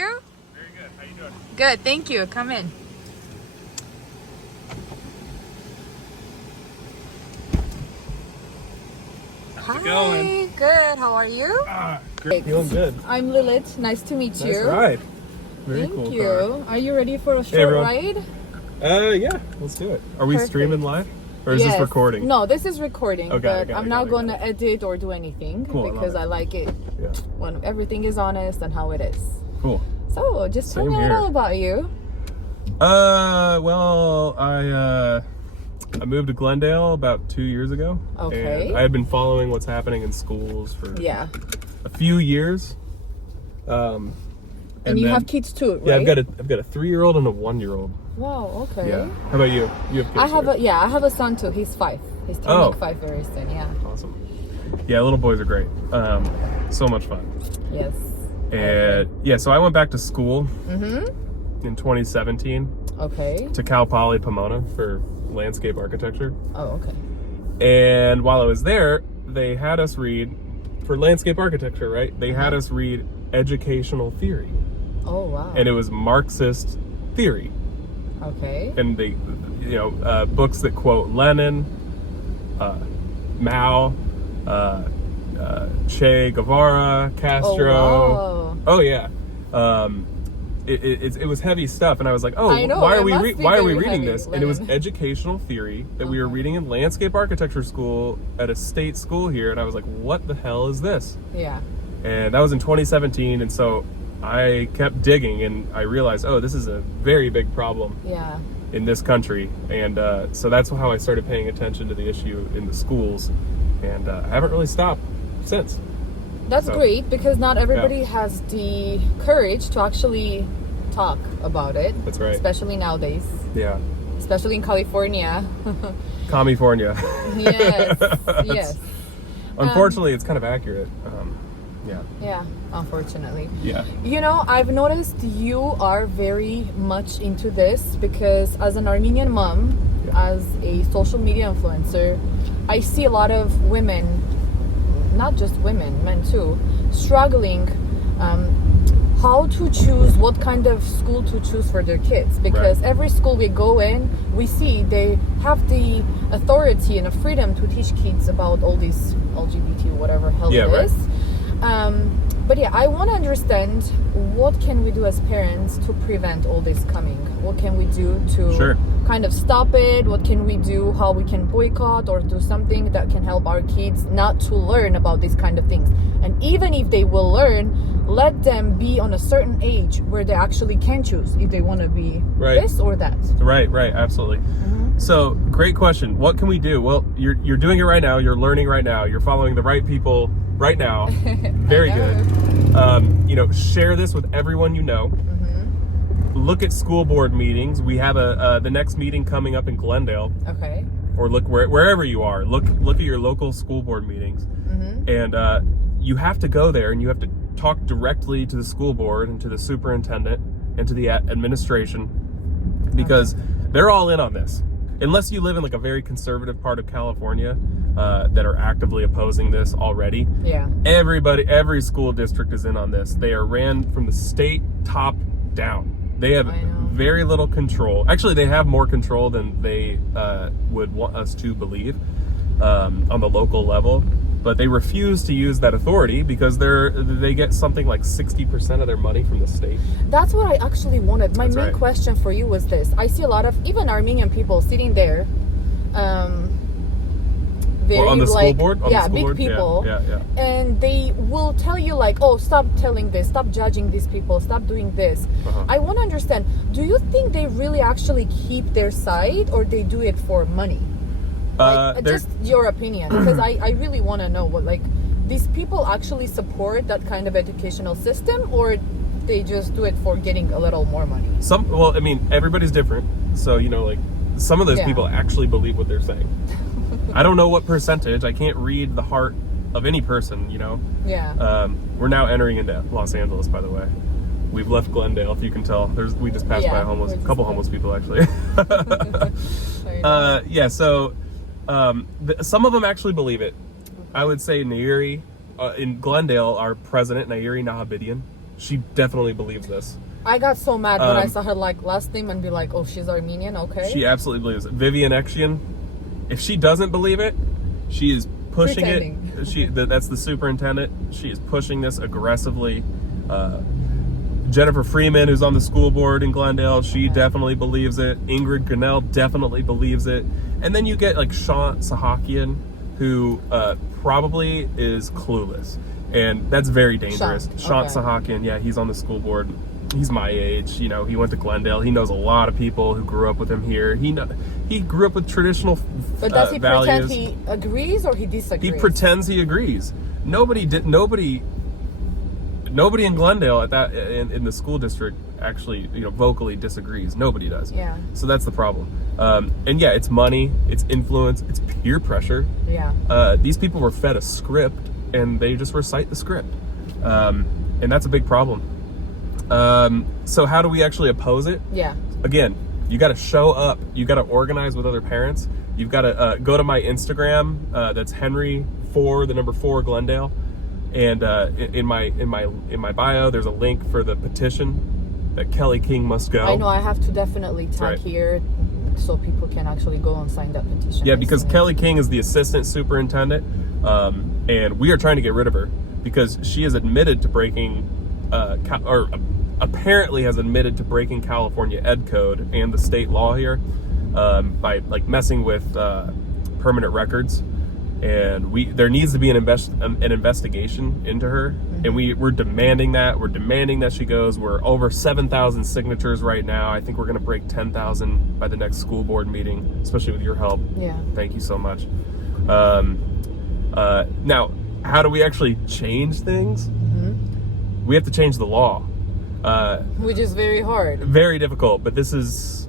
you? Very good. How you doing? Good, thank you. Come in. How's it going? Good. How are you? Great. Feeling good. I'm Lilit. Nice to meet you. Nice ride. Very Thank cool you. car. Are you ready for a short ride? Yeah. Let's do it. Are we Perfect. streaming live? Or is this recording? No, this is recording, Okay, but I'm not going to edit or do anything because I like it when everything is honest and how it is. Cool. So, just tell me a little about you. Well, I moved to Glendale about 2 years ago. Okay. And I had been following what's happening in schools for a few years. And you have kids too, right? Yeah, I've got a 3-year-old and a 1-year-old. Wow, okay. Yeah. How about you? You have kids? I have a son too. He's 5. He's turning 5 very soon. Yeah. Awesome. Yeah, little boys are great. So much fun. Yes. And so I went back to school in 2017. Okay. To Cal Poly Pomona for landscape architecture. Oh, okay. And while I was there, they had us read, for landscape architecture, right? They had us read educational theory. Oh, wow. And it was Marxist theory. Okay. And they, books that quote Lenin, Mao, Che Guevara, Castro. Oh, wow. Oh yeah. It was heavy stuff, and I was like, why are we reading this? Lenin. And it was educational theory that we were reading in landscape architecture school at a state school here, and I was like, what the hell is this? Yeah. And that was in 2017, and so I kept digging, and I realized, this is a very big problem in this country. And so that's how I started paying attention to the issue in the schools, and I haven't really stopped since. That's great, because not everybody has the courage to actually talk about it. That's right. Especially nowadays. Yeah. Especially in California. California. Yes. Yes. Unfortunately, it's kind of accurate. Yeah, unfortunately. Yeah. I've noticed you are very much into this because as an Armenian mom, as a social media influencer, I see a lot of women, not just women, men too, struggling how to choose what kind of school to choose for their kids, because every school we go in, we see they have the authority and the freedom to teach kids about all these LGBT, whatever hell it is. But I want to understand, what can we do as parents to prevent all this coming? What can we do to kind of stop it? What can we do? How we can boycott or do something that can help our kids not to learn about these kind of things? And even if they will learn, let them be on a certain age where they actually can choose if they want to be this or that. Right, absolutely. So, great question. What can we do? Well, you're doing it right now. You're learning right now. You're following the right people right now. Very good. Share this with everyone you know. Look at school board meetings. We have the next meeting coming up in Glendale. Okay. Or look wherever you are. Look at your local school board meetings. And you have to go there, and you have to talk directly to the school board and to the superintendent and to the administration, because they're all in on this. Unless you live in like a very conservative part of California that are actively opposing this already. Yeah. Every school district is in on this. They are ran from the state top down. They have very little control. Actually, they have more control than they would want us to believe on the local level. But they refuse to use that authority because they get something like 60% of their money from the state. That's what I actually wanted. My main question for you was this. I see a lot of even Armenian people sitting there, very on the school board? On the school big board? People. Yeah. And they will tell you stop telling this, stop judging these people, stop doing this. I want to understand, do you think they really actually keep their side, or they do it for money? Just your opinion, because I really want to know what these people actually support that kind of educational system, or they just do it for getting a little more money. Everybody's different, so some of those people actually believe what they're saying. I don't know what percentage. I can't read the heart of any person. We're now entering into Los Angeles, by the way. We've left Glendale, if you can tell. We just passed by a couple homeless people, actually. Some of them actually believe it. I would say Nairi, in Glendale, our president, Nairi Nahabidian, She definitely believes this. I got so mad when I saw her like last name and be like, oh, she's Armenian, okay. She absolutely believes it. Vivian Eksian, if she doesn't believe it, she is pushing it. That's the superintendent. She is pushing this aggressively. Jennifer Freeman, who's on the school board in Glendale, she definitely believes it. Ingrid Grinnell definitely believes it. And then you get like Sean Sahakian, who probably is clueless. And that's very dangerous. Sean Sahakian, yeah, he's on the school board. He's my age, you know, he went to Glendale. He knows a lot of people who grew up with him here. He grew up with traditional But does he values. pretend he agrees or he disagrees? He pretends he agrees. Nobody in Glendale at that in the school district actually, you know, vocally disagrees. Nobody does. Yeah. So that's the problem. And yeah, it's money, it's influence, it's peer pressure. Yeah. These people were fed a script and they just recite the script. And that's a big problem. So how do we actually oppose it? Yeah. Again, you got to show up. You got to organize with other parents. You've got to go to my Instagram. That's Henry4 Glendale. And in my bio, there's a link for the petition that Kelly King must go. I know. I have to definitely tag here so people can actually go and sign that petition. Yeah, because Kelly King is the assistant superintendent, and we are trying to get rid of her because she has admitted to breaking, or apparently has admitted to breaking California Ed Code and the state law here by like messing with permanent records. And there needs to be an investigation into her, and we're demanding that. We're demanding that she goes. We're over 7,000 signatures right now. I think we're going to break 10,000 by the next school board meeting, especially with your help. Yeah. Thank you so much. Now, how do we actually change things? We have to change the law, which is very hard. Very difficult. But this is.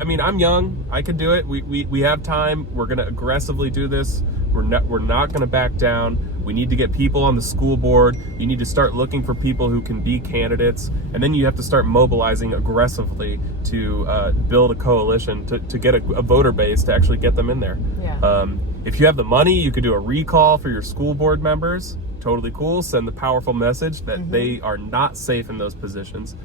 I mean, I'm young. I can do it. We have time. We're going to aggressively do this. We're not going to back down. We need to get people on the school board. You need to start looking for people who can be candidates, and then you have to start mobilizing aggressively to build a coalition to get a voter base to actually get them in there. Yeah. If you have the money, you could do a recall for your school board members. Totally cool. Send the powerful message that they are not safe in those positions.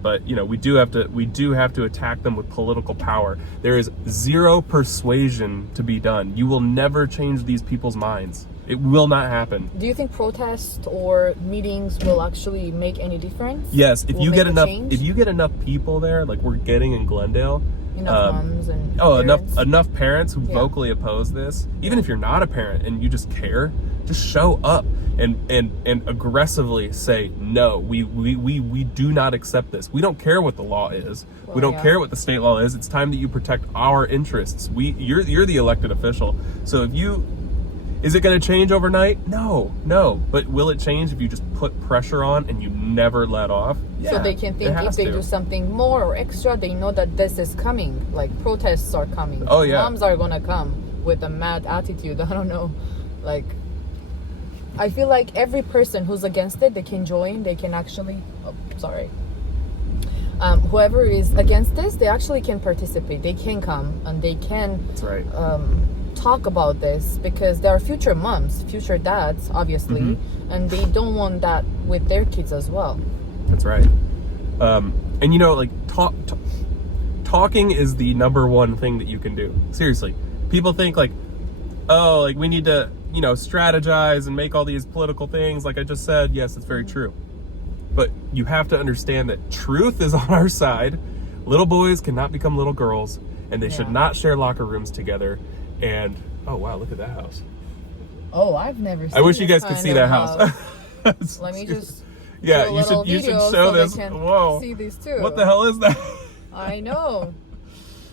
But you know, we do have to attack them with political power. There is zero persuasion to be done. You will never change these people's minds. It will not happen. Do you think protests or meetings will actually make any difference? Yes, if you get enough people there, like we're getting in Glendale, enough moms and parents. enough parents who vocally oppose this. Even if you're not a parent and you just care, just show up and aggressively say no. We do not accept this. We don't care what the law is. We don't care what the state law is. It's time that you protect our interests. You're the elected official. So is it going to change overnight? No. But will it change if you just put pressure on and you never let off? Yeah, so they can think if they do something more or extra, they know that this is coming. Like protests are coming. Oh yeah. Moms are gonna come with a mad attitude. I don't know. Like, I feel like every person who's against it, they can join. They can actually. Oh, sorry. Whoever is against this, they actually can participate. They can come and they can. That's right. Talk about this because they are future moms, future dads, obviously, and they don't want that with their kids as well. That's right. And you know, like talking is the number one thing that you can do. Seriously, people think like, oh, like we need to, you know, strategize and make all these political things. Like I just said, yes, it's very true. But you have to understand that truth is on our side. Little boys cannot become little girls, and they should not share locker rooms together. And oh wow, look at that house. Oh, I've never seen I wish you guys could see that house. Let me just you should show this. Whoa. See these too. What the hell is that? I know.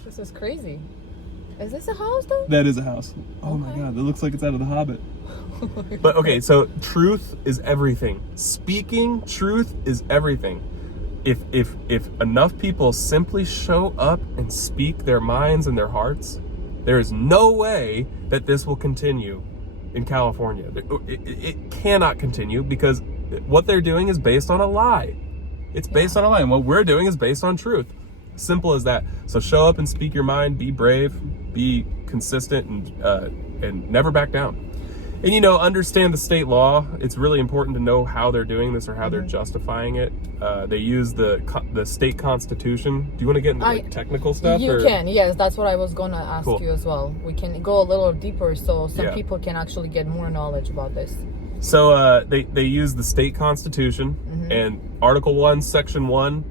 This is crazy. Is this a house though? That is a house. Oh my god, that looks like it's out of The Hobbit. But okay, so truth is everything. Speaking truth is everything. If enough people simply show up and speak their minds and their hearts, there is no way that this will continue in California. It cannot continue because what they're doing is based on a lie. It's based on a lie, and what we're doing is based on truth. Simple as that. So show up and speak your mind. Be brave. Be consistent, and never back down. And understand the state law. It's really important to know how they're doing this or how they're justifying it. They use the state constitution. Do you want to get into technical stuff? You can, yes. That's what I was gonna ask you as well. We can go a little deeper so some people can actually get more knowledge about this. So they use the state constitution, and Article 1, Section 1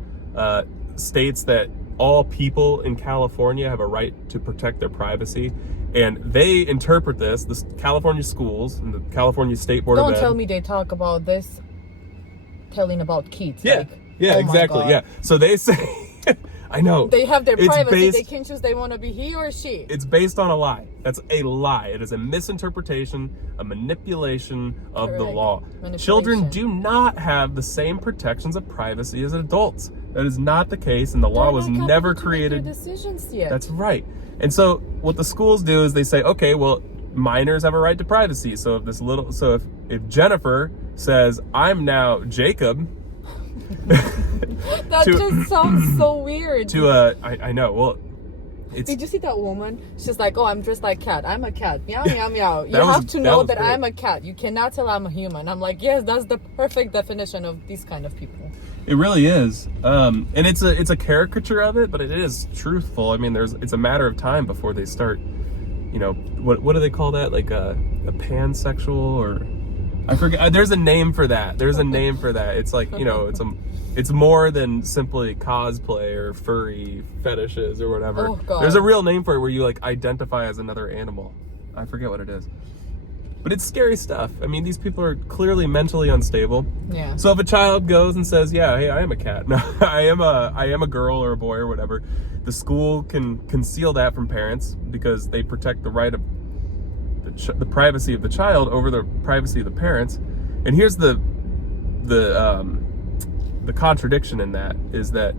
states that all people in California have a right to protect their privacy. And they interpret this, the California schools and the California State Board of Ed. Don't tell me they talk about this telling about kids. Yeah, exactly. Yeah. So they say, I know. They have their privacy. They can choose they want to be he or she. It's based on a lie. That's a lie. It is a misinterpretation, a manipulation of the law. Children do not have the same protections of privacy as adults. That is not the case, and the law was never created. Decisions yet. That's right. And so what the schools do is they say, okay, well, minors have a right to privacy. So if Jennifer says, I'm now Jacob. That just sounds so weird. I know. Well, did you see that woman? She's like, oh, I'm dressed like cat. I'm a cat. Meow, meow, meow. You have to know that I'm a cat. You cannot tell I'm a human. I'm like, yes, that's the perfect definition of these kind of people. It really is. And it's a caricature of it, but it is truthful. I mean, it's a matter of time before they start, what do they call that? Like a pansexual, or I forget. There's a name for that. It's like, it's more than simply cosplay or furry fetishes or whatever. Oh, God. There's a real name for it where you identify as another animal. I forget what it is. But it's scary stuff. I mean, these people are clearly mentally unstable. Yeah. So if a child goes and says, yeah, hey, I am a cat. No, I am a girl or a boy or whatever, the school can conceal that from parents because they protect the right of the privacy of the child over the privacy of the parents. And here's the contradiction in that is that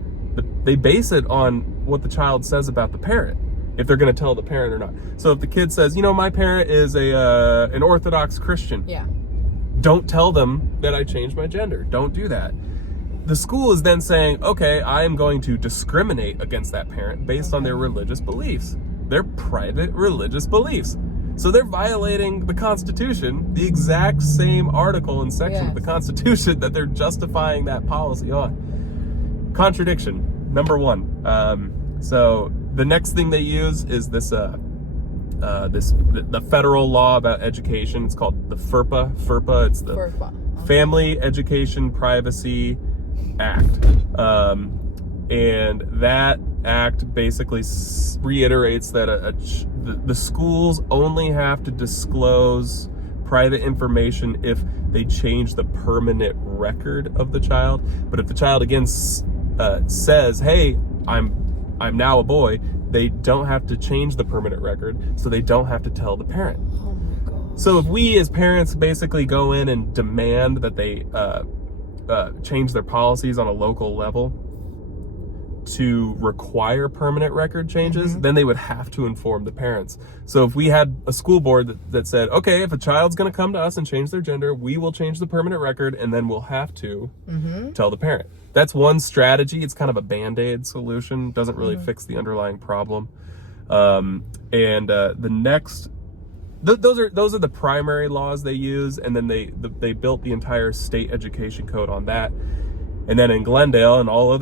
they base it on what the child says about the parent, if they're going to tell the parent or not. So if the kid says, my parent is an Orthodox Christian. Yeah. Don't tell them that I changed my gender. Don't do that. The school is then saying, okay, I am going to discriminate against that parent based on their religious beliefs, their private religious beliefs. So they're violating the Constitution, the exact same article and section of the Constitution that they're justifying that policy on. Contradiction, number one. So the next thing they use is the federal law about education. It's called the FERPA. It's the Family Education Privacy Act. And that act basically reiterates that the schools only have to disclose private information if they change the permanent record of the child. But if the child again says, hey, I'm now a boy, they don't have to change the permanent record, so they don't have to tell the parent. Oh my God. So if we as parents basically go in and demand that they change their policies on a local level to require permanent record changes, then they would have to inform the parents. So if we had a school board that said, okay, if a child's going to come to us and change their gender, we will change the permanent record, and then we'll have to tell the parent. That's one strategy. It's kind of a Band-Aid solution. Doesn't really fix the underlying problem. The next, those are the primary laws they use, and then they built the entire state education code on that. And then in Glendale and all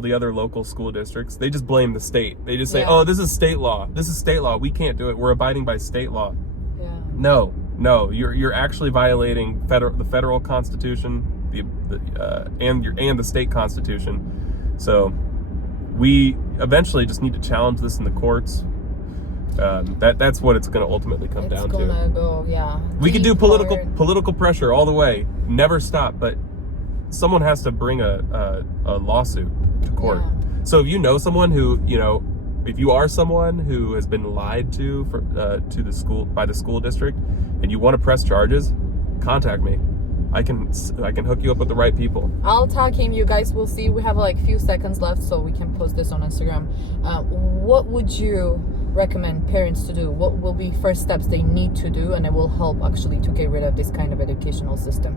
the other local school districts, they just blame the state. They just say, oh, this is state law. This is state law. We can't do it. We're abiding by state law. Yeah. No, you're actually violating the federal constitution, and the state constitution. So we eventually just need to challenge this in the courts. That's what it's going to ultimately come down to. It's going to go, yeah. We could do political pressure all the way, never stop, but someone has to bring a lawsuit to court. Yeah. So if you know someone who, if you are someone who has been lied to the school by the school district, and you want to press charges, contact me. I can hook you up with the right people. I'll tag him. You guys will see. We have like few seconds left, so we can post this on Instagram. What would you recommend parents to do? What will be first steps they need to do, and it will help actually to get rid of this kind of educational system?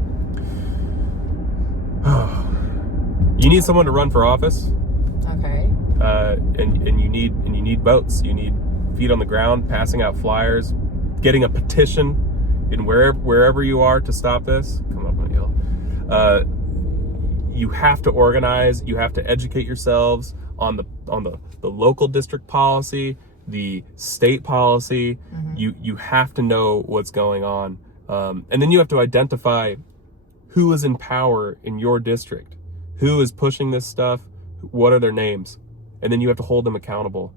You need someone to run for office. Okay. And you need votes. You need feet on the ground, passing out flyers, getting a petition in wherever you are to stop this, come up and yell. You have to organize. You have to educate yourselves on the local district policy, the state policy. You have to know what's going on, and then you have to identify who is in power in your district, who is pushing this stuff, what are their names, and then you have to hold them accountable,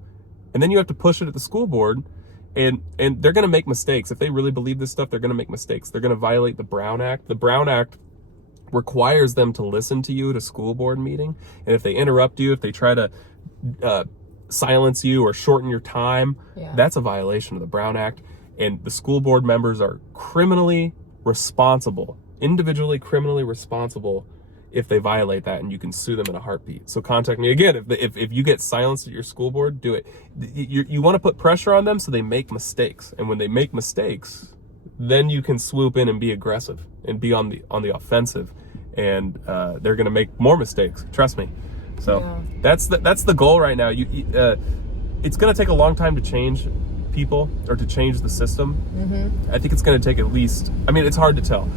and then you have to push it at the school board. And they're going to make mistakes. If they really believe this stuff, they're going to make mistakes. They're going to violate the Brown Act. The Brown Act requires them to listen to you at a school board meeting. And if they interrupt you, if they try to silence you or shorten your time, that's a violation of the Brown Act. And the school board members are criminally responsible, individually criminally responsible if they violate that, and you can sue them in a heartbeat. So contact me again. If you get silenced at your school board, do it. You want to put pressure on them so they make mistakes. And when they make mistakes, then you can swoop in and be aggressive and be on the offensive. And they're going to make more mistakes. Trust me. So that's the goal right now. It's going to take a long time to change people or to change the system. I think it's going to take at least, I mean, it's hard to tell.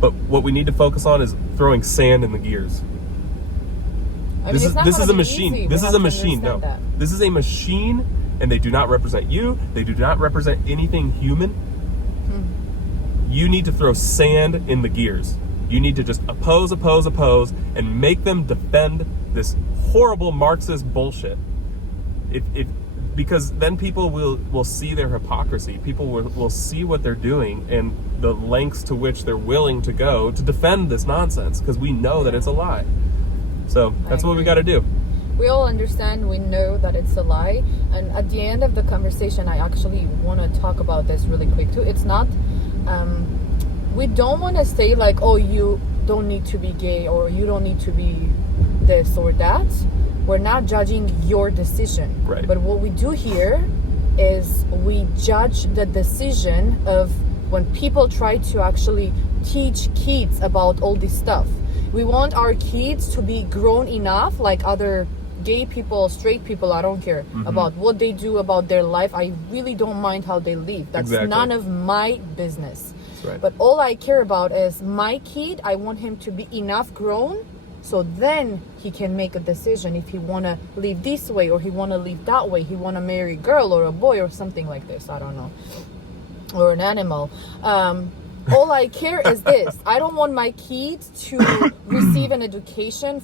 But what we need to focus on is throwing sand in the gears. This is a machine. This is a machine. No, this is a machine, and they do not represent you. They do not represent anything human. You need to throw sand in the gears. You need to just oppose, and make them defend this horrible Marxist bullshit. Because then people will see their hypocrisy. People will see what they're doing and the lengths to which they're willing to go to defend this nonsense, because we know that it's a lie. So that's what we got to do. We all understand, we know that it's a lie. And at the end of the conversation, I actually want to talk about this really quick too. It's not, we don't want to say like, oh, you don't need to be gay or you don't need to be this or that. We're not judging your decision. Right. But what we do here is we judge the decision of when people try to actually teach kids about all this stuff. We want our kids to be grown enough, like other gay people, straight people, I don't care, about what they do, about their life. I really don't mind how they live. That's none of my business. That's right. But all I care about is my kid. I want him to be enough grown so then he can make a decision if he want to live this way or he want to live that way. He want to marry a girl or a boy or something like this. I don't know. Or an animal. All I care is this. I don't want my kid to receive an education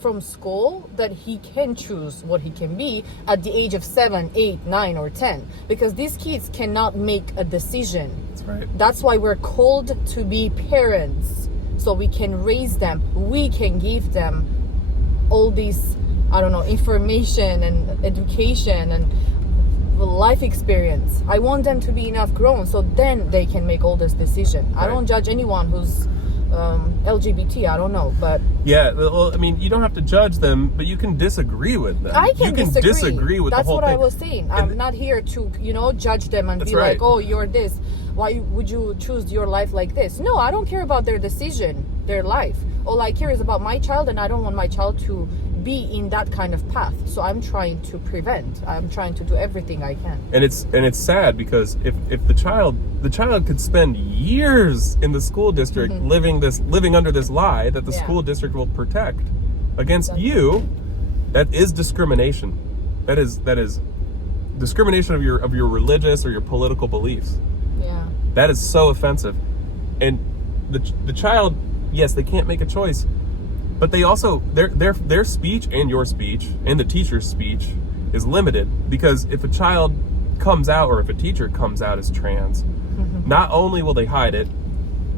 from school that he can choose what he can be at the age of 7, 8, 9, or 10. Because these kids cannot make a decision. That's right. That's why we're called to be parents. So we can raise them. We can give them all these, I don't know, information and education and life experience. I want them to be enough grown so then they can make all this decision. Right. I don't judge anyone who's LGBT, I don't know, but yeah, well, I mean, you don't have to judge them, but you can disagree with them. I can disagree with That's the whole what thing. I was saying. I'm not here to, judge them and be like, oh, you're this. Why would you choose your life like this? No, I don't care about their decision, their life. All I care is about my child, and I don't want my child to be in that kind of path. So I'm trying to prevent. I'm trying to do everything I can. And it's sad because if the child could spend years in the school district living under this lie that the school district will protect against you, that is discrimination. That is discrimination of your religious or your political beliefs. Yeah. That is so offensive. And the child, yes, they can't make a choice. But they also, their speech and your speech and the teacher's speech is limited, because if a child comes out or if a teacher comes out as trans, not only will they hide it,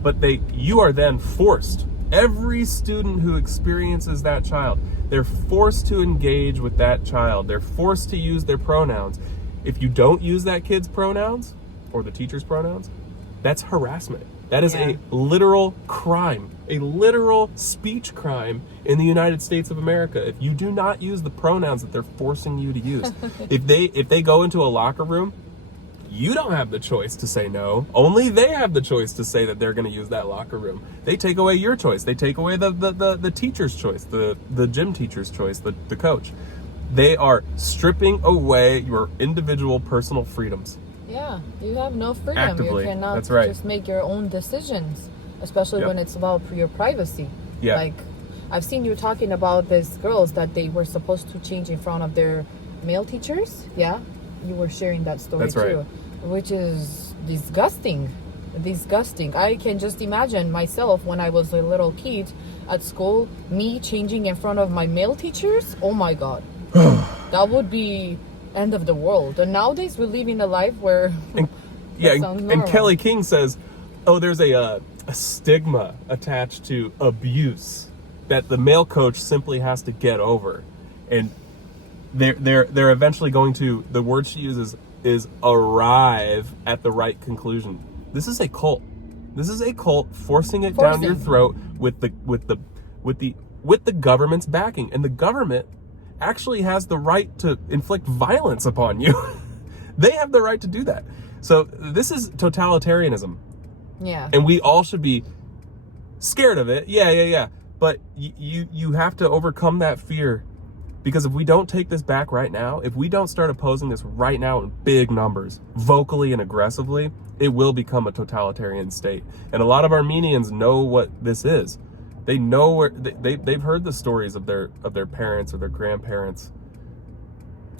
but you are then forced. Every student who experiences that child, they're forced to engage with that child. They're forced to use their pronouns. If you don't use that kid's pronouns or the teacher's pronouns, that's harassment. That is a literal crime, a literal speech crime in the United States of America. If you do not use the pronouns that they're forcing you to use, if they go into a locker room, you don't have the choice to say no. Only they have the choice to say that they're going to use that locker room. They take away your choice. They take away the teacher's choice, the gym teacher's choice, the coach. They are stripping away your individual personal freedoms. Yeah, you have no freedom. Actively. You cannot That's right. just make your own decisions, especially when it's about your privacy. Yeah. Like, I've seen you talking about these girls that they were supposed to change in front of their male teachers. Yeah, you were sharing that story That's right. too, which is disgusting. Disgusting. I can just imagine myself when I was a little kid at school, me changing in front of my male teachers. Oh my God, that would be end of the world. And nowadays we live in a life where and Kelly King says, oh, there's a stigma attached to abuse that the male coach simply has to get over, and they're eventually going to, the word she uses is arrive at the right conclusion. This is a cult. This is a cult forcing it down your throat with the government's backing, and the government actually has the right to inflict violence upon you. They have the right to do that. So this is totalitarianism. Yeah. And we all should be scared of it. Yeah. But you have to overcome that fear, because if we don't take this back right now, if we don't start opposing this right now in big numbers, vocally and aggressively, it will become a totalitarian state. And a lot of Armenians know what this is. They know where they've heard the stories of their parents or their grandparents.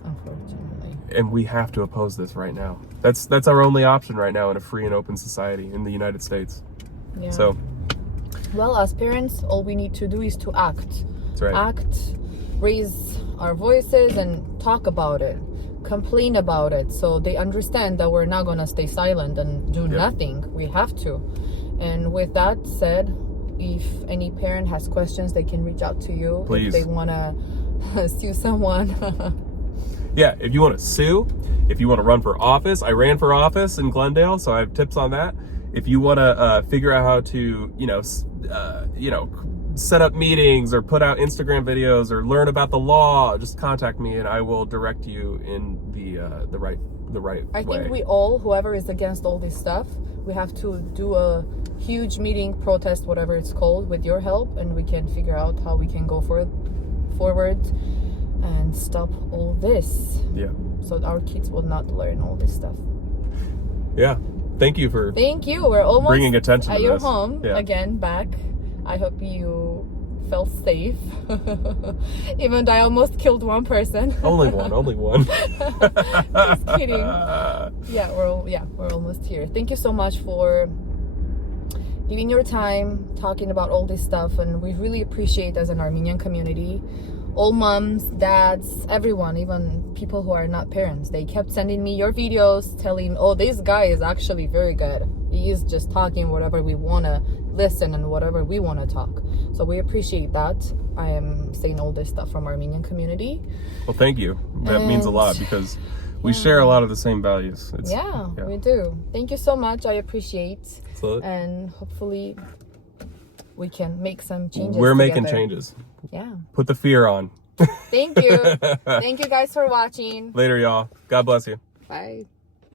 Unfortunately. And we have to oppose this right now. That's our only option right now in a free and open society in the United States. Yeah. So, well, as parents, all we need to do is to act. that's right. Act, raise our voices and talk about it, complain about it, so they understand that we're not gonna stay silent and do nothing. We have to. And with that said, if any parent has questions, they can reach out to you. Please. If they wanna sue someone. Yeah, if you want to sue, if you want to run for office, I ran for office in Glendale, so I have tips on that. If you want to figure out how to, set up meetings or put out Instagram videos or learn about the law, just contact me and I will direct you in the right way. I think we all, whoever is against all this stuff, we have to do a huge meeting, protest, whatever it's called, with your help, and we can figure out how we can go forward and stop all this. Yeah. So our kids will not learn all this stuff. Yeah. Thank you. We're almost bringing attention at to your this. home Yeah. again, back. I hope you felt safe. Even though I almost killed one person. Only one. Just kidding. Yeah, we're almost here. Thank you so much for giving your time talking about all this stuff, and we really appreciate, as an Armenian community, all moms, dads, everyone, even people who are not parents. They kept sending me your videos telling, oh, this guy is actually very good. He is just talking whatever we want to listen and whatever we want to talk. So we appreciate that. I am saying all this stuff from Armenian community. Well, thank you. That means a lot, because we share a lot of the same values. We do. Thank you so much. I appreciate. Absolutely. And hopefully we can make some changes. We're together. making changes. Yeah. Put the fear on. Thank you. Thank you guys for watching. Later, y'all. God bless you. Bye.